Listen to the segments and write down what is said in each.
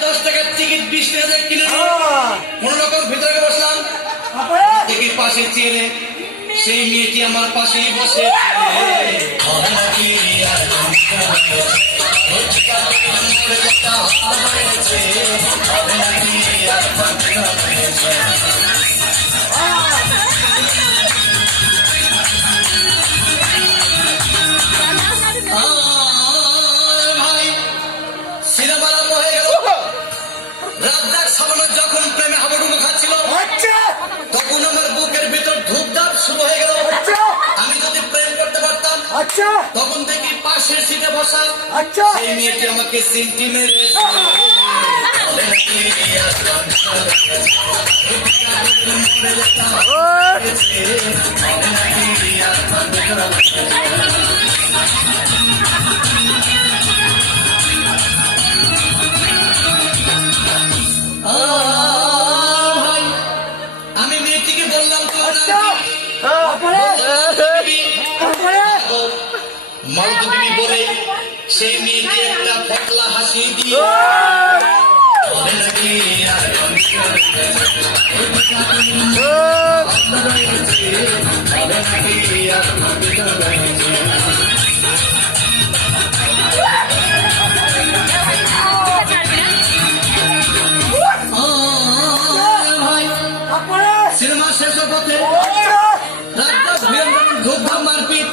10 টাকার টিকিট 20 টাকা কিনে কোন রকম ভিতরে বসলাম। দেখি পাশে চেয়ারে সেই মেয়েটি আমার পাশেই বসে। যখন প্রেমে হাবুডুবু খাচ্ছিল তখন আমার বুকের ভিতর ধূপধাপ শুরু হয়ে গেল। আমি যদি প্রেম করতে পারতাম তখন দেখি পাশের সিটে বসা সেই মেয়েটি আমাকে সিমটি মেরে আমি মেয়েটিকে বললাম মালদুবি বলে সেই মেয়েটি একটা ফটলা হাসি দিয়ে সিনেমা শেষ পথে ধূপধাম মারপিট।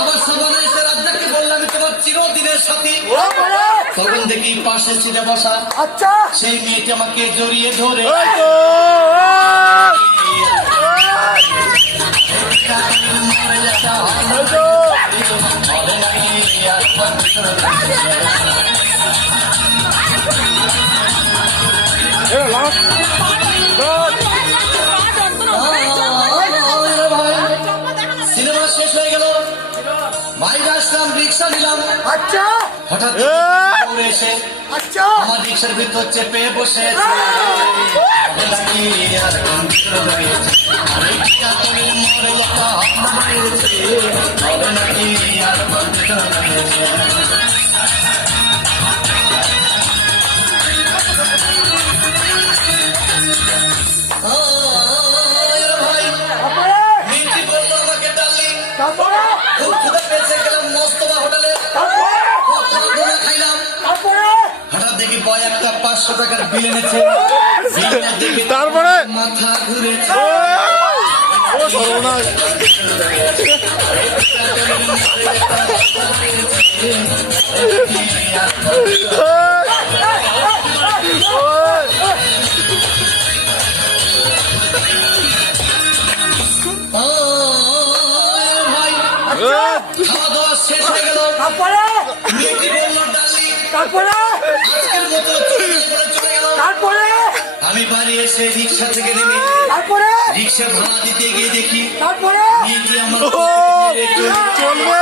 আবার সামনে এসে রাজ্জাককে বললাম তোমার চিরদিনের সাথী। তখন দেখি পাশে ছিটে বসা সেই মেয়েটি আমাকে জড়িয়ে ধরে সিনেমা শেষ হয়ে গেল। বাইরে আসলাম, রিক্সা নিলাম। হঠাৎ এসে আমার রিক্সার ভিতর চেপে বসে দেখি বয় একটা 500 টাকার বিল এনেছে। তারপরে মাথা ঘুরেছে। খাওয়া দাওয়া শেষ হয়ে গেল। মেয়েটি বললো ডার্লিং আজকের মতো চলে গেল। আমি বাড়ি এসে রিক্সা থেকে নেমে রিক্সা ভাড়া দিতে গিয়ে দেখি মেয়েটি আমার চলবে।